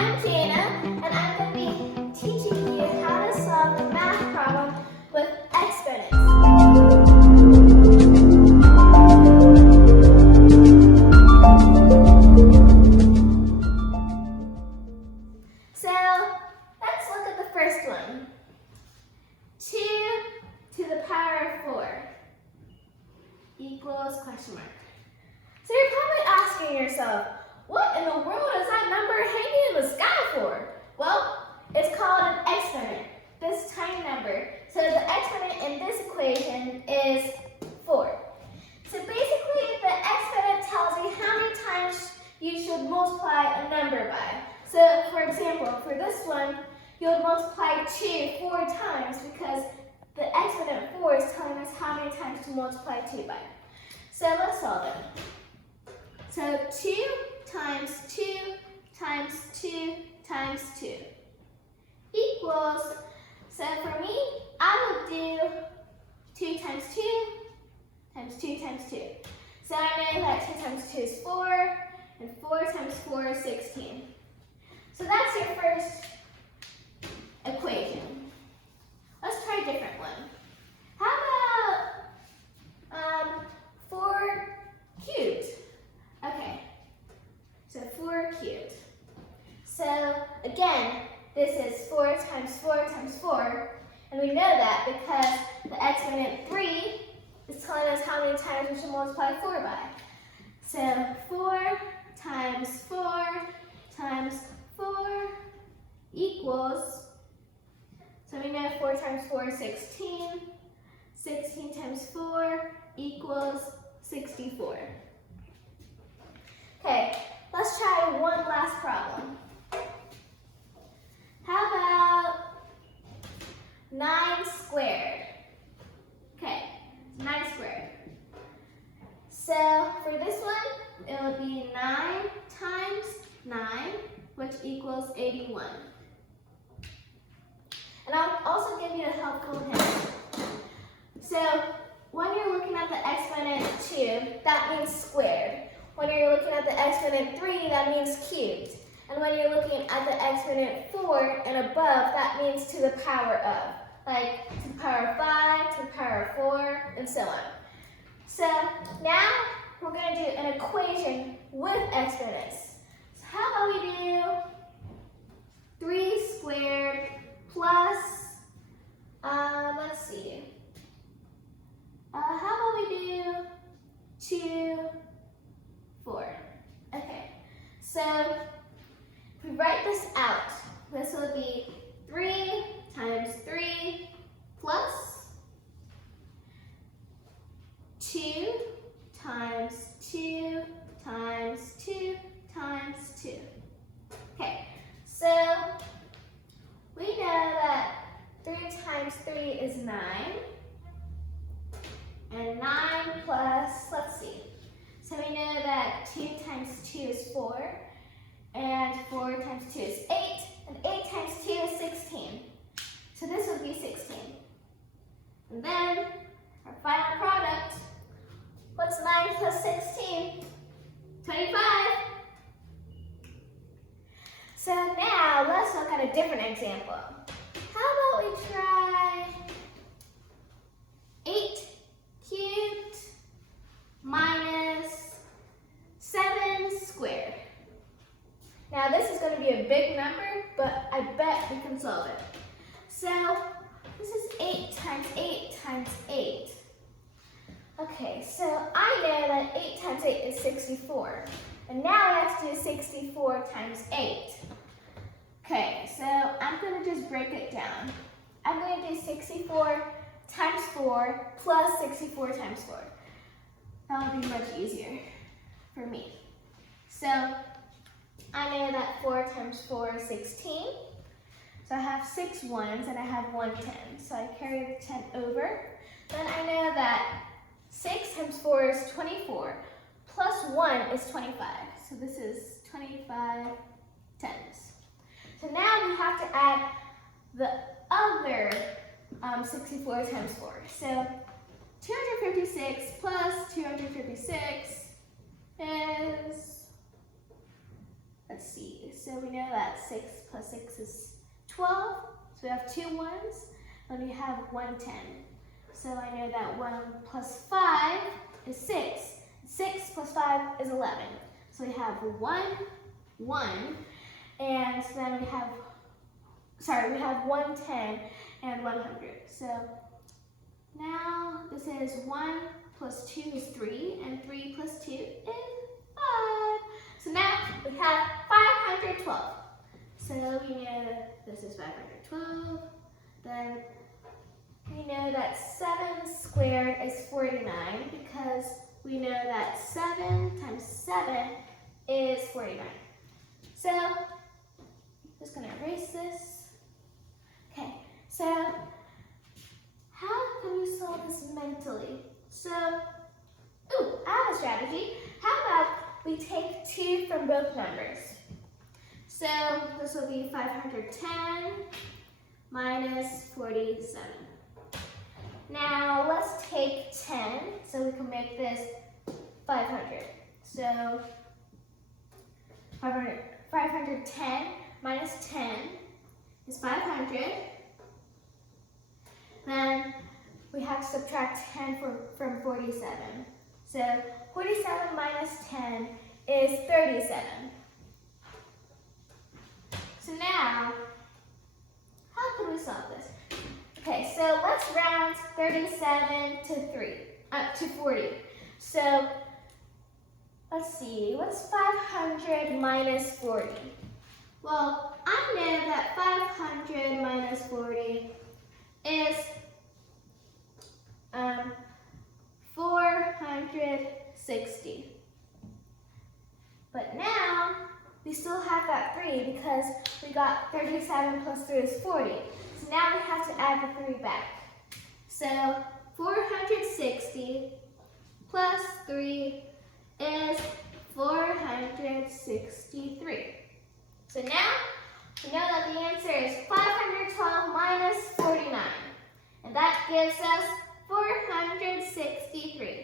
I'm Jana, and I'm going to be teaching you how to solve the math problem with exponents. So, let's look at the first one. 2 to the power of 4 equals question mark. So you're probably asking yourself, what in the world is that number hanging in the sky for? Well, it's called an exponent, this tiny number. So the exponent in this equation is 4. So basically, the exponent tells you how many times you should multiply a number by. So for example, for this one, you'll multiply 2 4 times because the exponent 4 is telling us how many times to multiply 2 by. So let's solve it. So 2 times 2 times 2 times 2 equals, so for me, I would do 2 times 2 times 2 times 2. So I know that 2 times 2 is 4, and 4 times 4 is 16. So that's your first equation. Let's try a different one. How about 4 cubed? Okay, so 4 cubed. So again, this is 4 times 4 times 4, and we know that because the exponent 3 is telling us how many times we should multiply 4 by. So 4 times 4 times 4 equals, so we know 4 times 4 is 16. 16 times 4 equals 64. Okay, let's try one last problem. How about 9 squared? Okay, 9 squared. So for this one, it will be 9 times 9, which equals 81. And I'll also give you a helpful hint. So when you're looking at the exponent 2, that means squared. When you're looking at the exponent 3, that means cubed. And when you're looking at the exponent 4 and above, that means to the power of. Like to the power of 5, to the power of 4, and so on. So now we're going to do an equation with exponents. So how about we do 3 squared plus, let's see. How about we do 2, 4. Okay, so if we write this out, this will be 3 times 3 plus 2 times 2 times 2 times 2. Okay, so we know that 3 times 3 is 9. And 9 plus, let's see. So we know that 2 times 2 is 4. And 4 times 2 is 8. And 8 times 2 is 16. So this would be 16. And then our final product. What's 9 plus 16? 25. So now let's look at a different example. How about we try 8 cubed minus 7 squared. Now this is going to be a big number, but I bet we can solve it. So this is 8 times 8 times 8. Okay, so I know that 8 times 8 is 64. And now I have to do 64 times 8. Okay, so I'm going to just break it down. I'm going to do 64 times 4 plus 64 times 4. That would be much easier for me. So I know that 4 times 4 is 16. So I have 6 ones and I have 1 10. So I carry the 10 over. Then I know that 6 times 4 is 24. Plus 1 is 25. So this is 25 tens. So now we have to add the other 64 times 4. So 256 plus 256 is, let's see, so So we know that 6 plus 6 is 12. So we have 2 ones, and we have 1 10. So I know that 1 plus 5 is 6. 6 plus 5 is 11. So we have 1, 1, and then we have 110 and 100. So now this is 1 plus 2 is 3, and 3 plus 2 is 5. So now we have 512. So we know this is 512. Then we know that 7 squared is 49 because we know that 7 times 7 is 49. So I'm just going to erase this. Okay, so how can we solve this mentally? So, I have a strategy. How about we take 2 from both numbers? So this will be 510 minus 47. Now let's take 10, so we can make this 500. So 510 minus 10 is 500. Then we have to subtract 10 from 47. So 47 minus 10 is 37. So now, how can we solve this? Okay, so let's round 37 to 40. So let's see, what's 500 minus 40? Well, I know that 500 minus 40 is 460. But now, we still have that 3 because we got 37 plus 3 is 40. So now we have to add the 3 back. So 460 plus 3 is 463. So now we know that the answer is 512 minus 49. And that gives us 463.